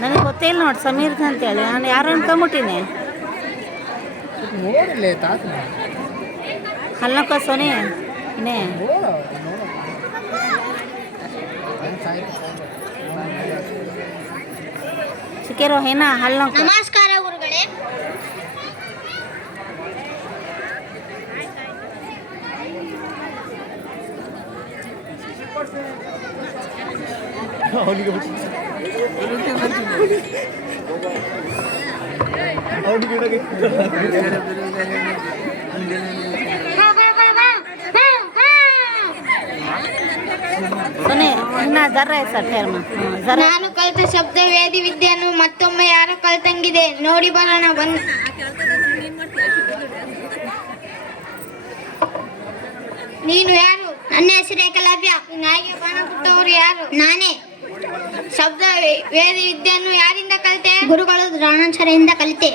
ನನಗೆ ಗೊತ್ತೇ ಇಲ್ಲ ನೋಡಿ ಸಮೀರ್ಗೆ ಅಂತೇಳಿ ನಾನು ಯಾರು ಅನ್ಕೊಂಬಿಟ್ಟಿನಿ. ನೋಡಿಲ್ಲ ತಾತ ಹಲ್ಲಕ್ಕ ಸೋನಿ ಇನ್ನೇ ಸಿಕ್ಕಿರೋ ಏನ ಹಲ್ಲಕ್ಕ. ನಮಸ್ಕಾರ ಗುರುಗಳೇ. ಸೋನಿ ಇನ್ನ ಜರ್ರ ಸರ್ ಫೇರ್ಮ ಜರ. ನಾನು ಕಲಿತ ಶಬ್ದ ವೇದಿ ವಿದ್ಯೆಯನ್ನು ಮತ್ತೊಮ್ಮೆ ಯಾರು ಕಲ್ತಂಗಿದೆ ನೋಡಿ ಬರೋಣ ಬನ್ನಿ. ನೀನು ಯಾರು? ನನ್ನ ಹೆಸರು ಏಕಲವ್ಯ. ನಾಯಿಗೆ ಬಾಣ ಕೊಟ್ಟವರು ಯಾರು? ನಾನೇ. ಶಬ್ದ ವೇದಿ ವಿದ್ಯೆಯನ್ನು ಯಾರಿಂದ ಕಲಿತೆ? ಗುರುಗಳು ದ್ರೋಣಾಚಾರ್ಯರಿಂದ ಕಲಿತೆ.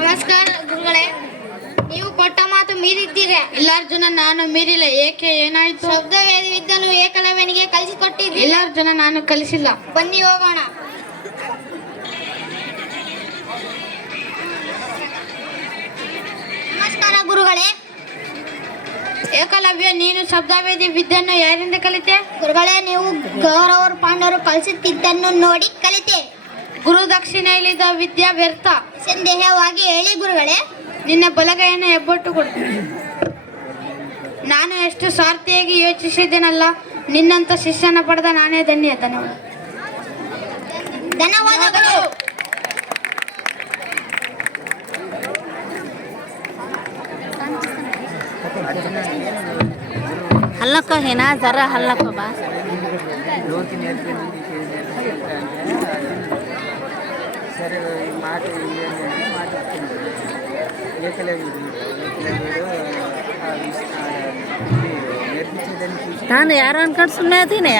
ನಮಸ್ಕಾರ ಗುರುಗಳೇ. ನೀವು ಕೊಟ್ಟ ಮಾತು ಮೀರಿದ್ದೀರಾ? ಇಲ್ಲ ಅರ್ಜುನ, ನಾನು ಮೀರಿಲ್ಲ. ಏಕೆ, ಏನಾಯ್ತು? ಶಬ್ದ ವೇದಿ ವಿದ್ಯೆಯನ್ನು ಏಕಲವ್ಯನಿಗೆ ಕಲಿಸಿಕೊಟ್ಟಿದ್ರಿ. ಇಲ್ಲ ಅರ್ಜುನ, ನಾನು ಕಲಿಸಿಲ್ಲ. ಬನ್ನಿ ಹೋಗೋಣ. ನಮಸ್ಕಾರ ಗುರುಗಳೇ. ಏಕಲವ್ಯ, ನೀನು ಶಬ್ದವೇದಿ ವಿದ್ಯೆಯನ್ನು ಯಾರಿಂದ ಕಲಿತೆ? ಗುರುಗಳೇ, ನೀವು ಗೌರವರು ಪಾಂಡವರು ಕಲಿಸುತ್ತಿದ್ದನ್ನು ನೋಡಿ ಕಲಿತೆ. ಗುರು ದಕ್ಷಿಣೆ ಇಳಿದ ವಿದ್ಯಾ ವ್ಯರ್ಥ. ಸಂದೇಹವಾಗಿ ಹೇಳಿ ಗುರುಗಳೇ. ನಿನ್ನ ಬಲಗೈಯನ್ನು ಹೆಬ್ಬೊಟ್ಟು ಕೊಡು. ನಾನು ಎಷ್ಟು ಸ್ವಾರ್ಥಿಯಾಗಿ ಯೋಚಿಸಿದ್ದೇನಲ್ಲ. ನಿನ್ನಂತ ಶಿಷ್ಯನ ಪಡೆದ ನಾನೇ ಧನ್ಯ. ಧನ್ಯವಾದಗಳು. ಹಲ್ಲಕ್ಕ ಏನ ಜರ ಹಲ್ಲಕ್ಕ ಬಾ. ನಾನು ಯಾರು ಅನ್ಕೊಂಡು ಸುಮ್ಮನೆ ಅದೀನಿ.